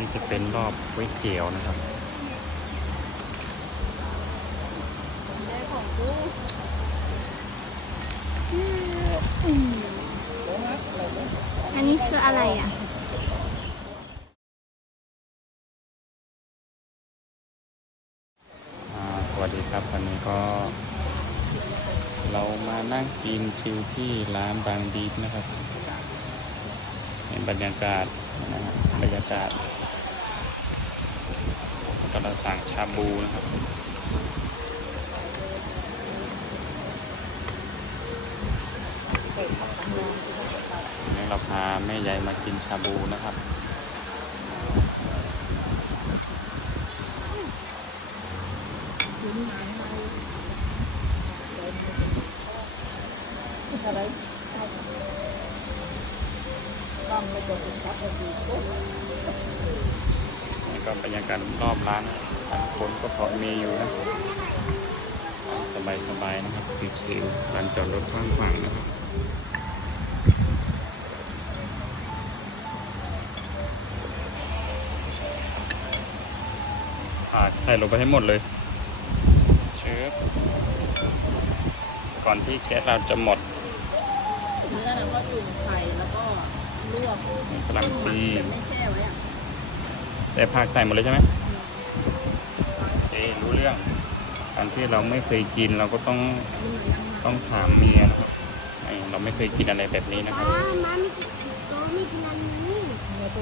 นี่จะเป็นรอบก๋วยเตี๋ยวนะครับได้ของกูอันนี้คืออะไรอะอ่าสวัสดีครับวันนี้ก็ เรามานั่งกินชิลที่ร้านบางดีฟนะครับ เห็นบรรยากาศนะครับบรรยากาศแล้วก็ เราสั่งชาบูนะครับวันนี้เราพาแม่ยายมากินชาบูนะครับอะไรต้องไปจบกับกับดี กูนี่ก็บรรยากาศรอบร้านคนก็พอมีอยู่นะสบายสบายๆนะครับชิวๆลานจอดรถข้างฝั่งนะครับอ่าใส่ลงไปให้หมดเลยเชิบก่อนที่แก๊สเราจะหมดแล้วเราก็จุ่มไข่แล้วก็ลวกกำลังตีแต่ไม่แช่ไว้อะ แต่ผักใส่หมดเลยใช่ไหมเอ๊รู้เรื่องตอนที่เราไม่เคยกินเราก็ต้องต้องถามเมียนะครับไอเราไม่เคยกินอะไรแบบนี้นะครับอ้ามาไม่กินโตไม่กินอันนี้โต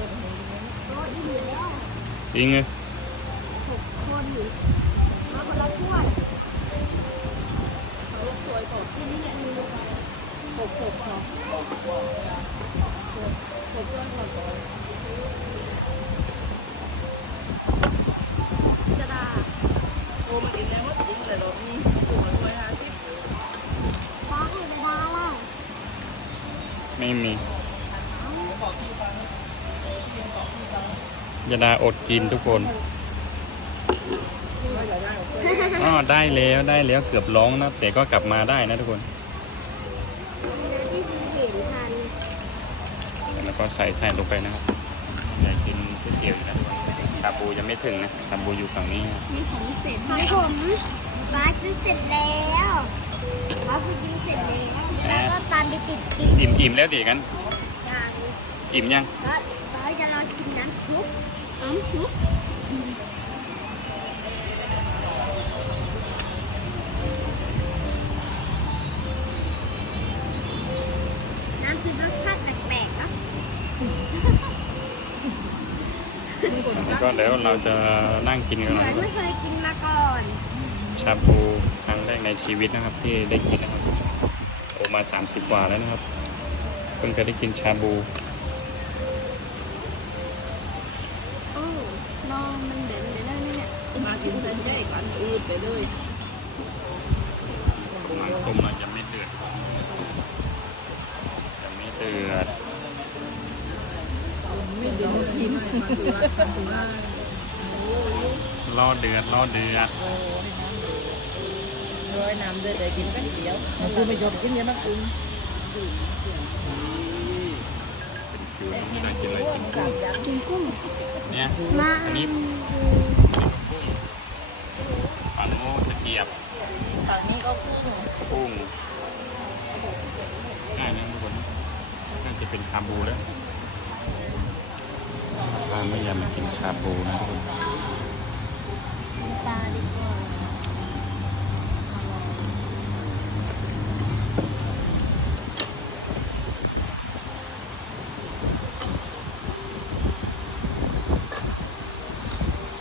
ไม่มียาดาอดกินทุกคนอ๋อได้แล้วได้แล้วเกือบร้องนะ แต่ก็กลับมาได้นะทุกคนเห็นทันแล้วก็ใส่ใส่ลงไปนะครับอยากกินก๋วยเตี๋ยวนะทุกคน ชาบูยังไม่ถึงนะชาบูอยู่ฝั่งนี้นะมีของเสร็จของผมฟ้ากินเสร็จแล้วฟ้าคือกินเสร็จแล้วแล้วก็ตามไปติดกินอิ่มอิ่มแล้วดิกันอย่างอิ่มยัง แล้วฟ้าจะรอกินน้ำซุปน้ำซุป อันนี้ก็เดี๋ยวเราจะนั่งกินกันหน่อยฉันไม่เคยกินมาก่อน ชาบูครั้งแรกในชีวิตนะครับ ที่ได้กินนะครับโอมา30กว่าแล้วนะครับเพิ่งเคยได้กินชาบูโอ้ลองมันเด่นเลยได้ไหมเนี่ย มากินเส้นใหญ่กันอืดไปเลยน้ำต้มเราจะไม่เดือดจะไม่เดือด ไม่เดือดทิมมาดูว่าดูว่า รอเดือดรอเดือดร้อยน้ำเดือดเลยกินกันเดียวมันคือไม่ยอมกินเนี่ยนะคุณเป็นคิวนะที่เรากินเลยกินกุ้งกินกุ้งเนี่ยมาอันนี้ปันโมตะเกียบฝั่งนี้ก็กุ้งกุ้งง่ายนะทุกคนน่าจะเป็นชาบูแล้ว ไม่อยากมากินชาบูนะทุกคน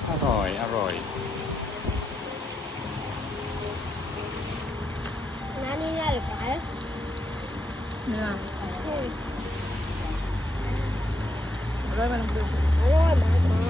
อร่อย อร่อยน้ำนี่ง่ายหรื อเปล่